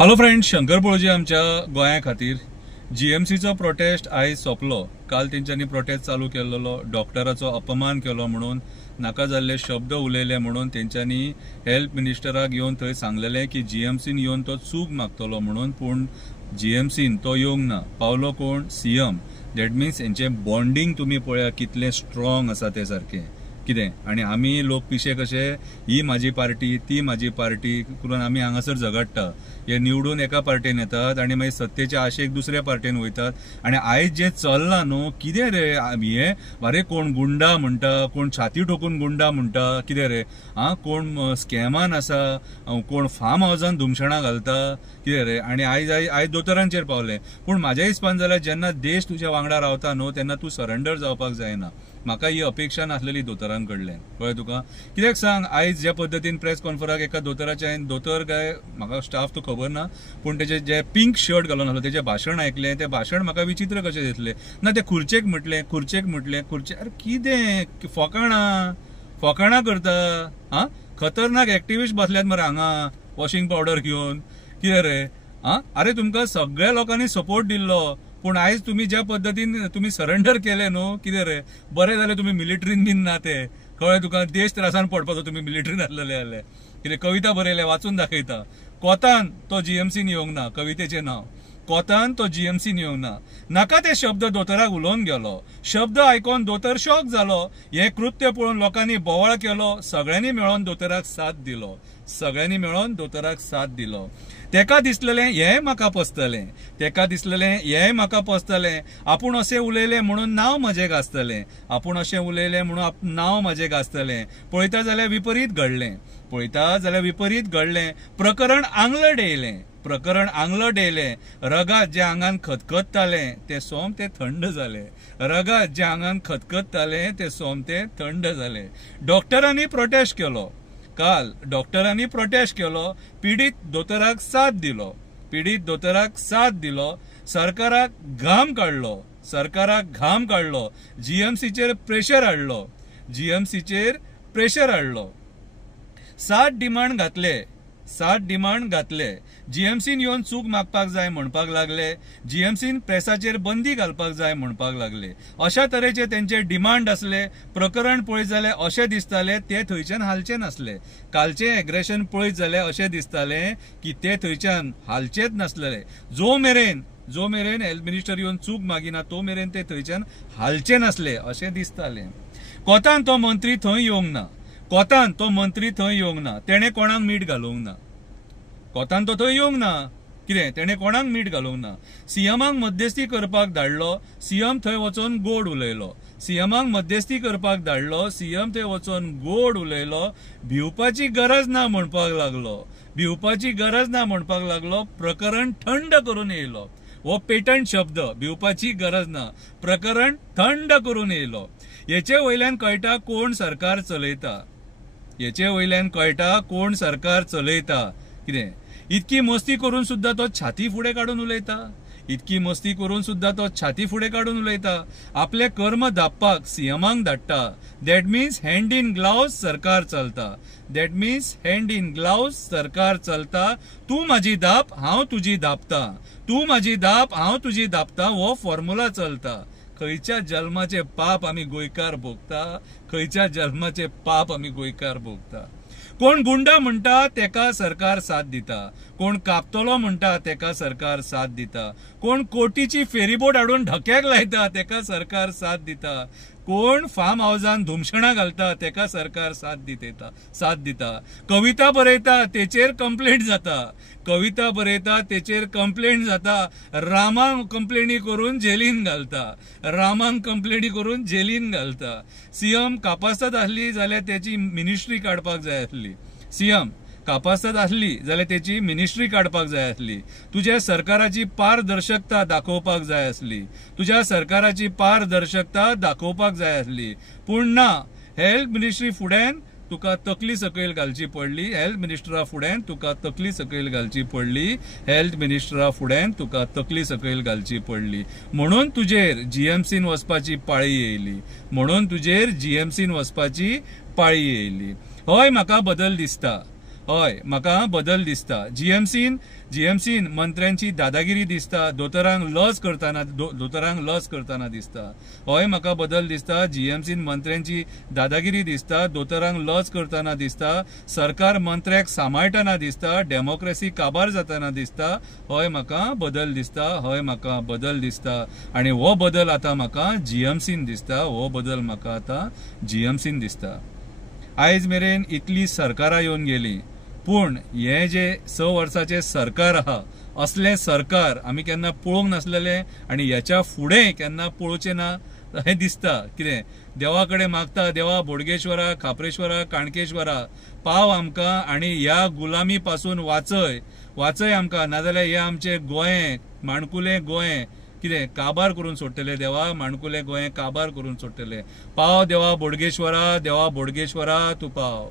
Hello friends, Shankar पळोवजी आमच्या गोंया खातीर जीएमसीचो प्रोटेस्ट आयज सोंपलो। काल तेंच्यांनी प्रोटेस्ट चालू केल्लो, डॉक्टराचो अपमान केलो म्हणून, नाका जाल्ले शब्द उलयले म्हणून तेंच्यांनी हेल्थ मिनिस्टराक येवन थंय सांगलेलें की जीएमसीन येवन तो चूक मागतलो म्हणून, पूण जीएमसीन तो येवंक ना। पावलो कोण? सीएम। दॅट मिन्स हेंचे बॉन्डिंग तुम्ही पळया कितले स्ट्रॉंग आसा ते सारखे कितें। आनी आमी लोक पिशे कशे, ही माझी पार्टी ती माझी पार्टी करून आमी हांगासर झगडटा। हे निवडून एका पार्टीन येतात आणि मागीर सत्तेच्या आशेक दुसऱ्या पार्टीन वयतात। आणि आयज जे चल्लां न्हू, कितें रे हे बारे, कोण गुंडा म्हणटा, कोण छाती ठोकून गुंडा म्हणटा, कितें रे कोण स्कॅमान आसा, कोण फार्म हावजान धुमशणां घालता, कितें रे। आणि आयज आयज आयज दोतोरांचेर पावले। पूण म्हाज्या हिसपान जाल्यार जेन्ना देश तुज्या वांगडा रावता न्हू, तेन्ना तूं सरेंडर जावपाक जायना। म्हाका ही अपेक्षा नासलेली दोतोरां कडल्यान, कळ्ळें तुका। कित्याक सांग, आयज ज्या पद्दतीन प्रेस कॉन्फरन्साक एका दोतोराचे हांवें, दोतोर काय म्हाका स्टाफ तो खबर ना, पूण तेजे जे पिंक शर्ट घालून आसलो तेजें भाशण आयकलें। तें भाशण म्हाका विचित्र कशें दिसलें ना। ते खुर्चेक म्हटलें, अरे कितें फकाणां करता। खतरनाक एक्टिविस्ट बसल्यात मरे हांगा वॉशिंग पावडर घेवन, कितें रे। अरे तुमकां सगळ्या लोकांनी सपोर्ट दिल्लो, पूण आयज तुम्ही ज्या पद्दतीन तुम्ही सरेंडर केले न्हू, कितें रे, बरें जालें तुम्ही मिलिटरीन बीन ना ते, कळ्ळें तुका। देश त्रासान पडपाचो तुम्ही मिलिटरीन आसलेले जाल्यार। कितें कविता बरयल्या, वाचून दाखयता। कोतान तो जीएमसीन येवंक ना, कवितेचें नांव। कोतान तो जीएमसीन येवंक ना। नाका ते शब्द दोतोराक उलोवन गेलो। शब्द आयकोन दोतोर शॉक जालो। हे कृत्य पळोवन लोकांनी बोवाळ केलो। सगळ्यांनी मेळोन दोतोराक साथ दिलो। तेका दिसलेलें हें म्हाका पसतलें, आपूण अशें उलयलें म्हणून नांव म्हजें गाजतलें। पळयता जाल्यार विपरीत घडलें। प्रकरण आंगलं डेयलें। रगात जे आंगान खतखत्तालें ते सोमतें थंड जालें। डॉक्टरांनी प्रोटेस्ट केलो। काल डॉक्टरांनी प्रोटेस्ट केलो। पीडित दोतोराक साथ दिलो। सरकाराक घाम काडलो। जीएमसीचेर प्रेशर हाडलो। 7 डिमांड घातले। जीएमसीन येवन चूक मागपाक जाय म्हणपाक लागले। जीएमसीन प्रेसाचेर बंदी घालपाक जाय म्हणपाक लागले। अशा तरेचे तेंचे डिमांड असले। प्रकरण पळयत जाल्यार अशें दिसताले ते थंयच्यान हालचे नासले। कालचे एग्रेशन पळयत जाल्यार अशें दिसताले की ते थंयच्यान हालचेच नासलेले। जो मेरेन हेल्थ मिनिस्टर येवन चूक मागिना तो मेरेन ते थंयच्यान हालचे नासले अशें दिसताले। कोतान तो मंत्री थंय येवंक ना। तेणे कोणाक मीठ घालूंक ना। तेणे कोणाक मीठ घालूंक ना। सीएमाक मध्यस्थी करपाक धाडलो। सीएम थंय वचोन गोड उलयलो। भिवपाची गरज ना म्हणपाक लागलो। प्रकरण थंड करून येयलो। हो पेटंट शब्द, भिवपाची गरज ना, प्रकरण थंड करून येयलो। हेचे वयल्यान कळटा कोण सरकार चलयता। कितें इतकी मस्ती करून सुद्धा तो छाती फुडें काडून उलयता। आपले कर्म धापपाक सीएमाक धाडटा। That means hand in gloves सरकार चलता। तूं म्हाजी धाप हांव तुजी धापता, हो फॉर्म्युला चलता। खंयच्या जल्माचे पाप आमी गोंयकार भोगता। कोण गुंडा म्हणटा तेका सरकार साथ दिता। कोण कापतलो म्हणटा तेका सरकार साथ दिता। कोण कोटीची फेरीबोट हाडून ढक्याक लायता तेका सरकार साथ दिता। कोण फार्म हावजान धुमशणां घालता तेका सरकार साथ दिता। कविता बरयता तेचेर कंप्लेंट जाता। रामांक कंप्लेनी करून जेलीन घालता। सीएम कापासत आसली जाल्यार त्याची मिनिस्ट्री काडपाक जाय आसली। तुझ्या सरकाराची पारदर्शकता दाखोवपाक जाय आसली। पूण ना, हेल्थ मिनिस्ट्री फुड्यान तुका तकली सकयल घालची पडली। हेल्थ मिनिस्टरा फुड्यान तुका तकली सकयल घालची पडली। म्हणून तुजेर जीएमसीन वचपाची पाळी येयली। हय, म्हाका बदल दिसता। हय म्हाका बदल दिसता. जीएमसीन मंत्र्यांची दादागिरी दिसता. दोतोरांक लस करताना दिसता. हय म्हाका बदल दिसता. जीएमसीन मंत्र्यांची दादागिरी दिसता. दोतोरांक लस करताना दिसता. सरकार मंत्र्याक सांबाळटाना दिसता. डेमोक्रेसी काबार जाताना दिसता. हय म्हाका बदल दिसता. आणि हो बदल आता म्हाका जीएमसीन दिसता. आयज मेरेन इतली सरकारां येवन गेली, पूण हे जे 6 वर्साचे सरकार आहा, असले सरकार आमी केन्ना पळोवंक नासलेले आनी ह्याच्या फुडें केन्ना पळोवचे ना हे दिसता. कितें देवा कडेन मागता, देवा बोडगेश्वरा, खापरेश्वरा, काणकेश्वरा पाव आमकां आनी ह्या गुलामी पासून वाचय आमकां, नाजाल्यार हे आमचे गोंय माणकुले गोंय कितें काबार करून सोडटले. देवा माणकुले गोंय काबार करून सोडटले. पाव देवा बोडगेश्वरा तूं पाव.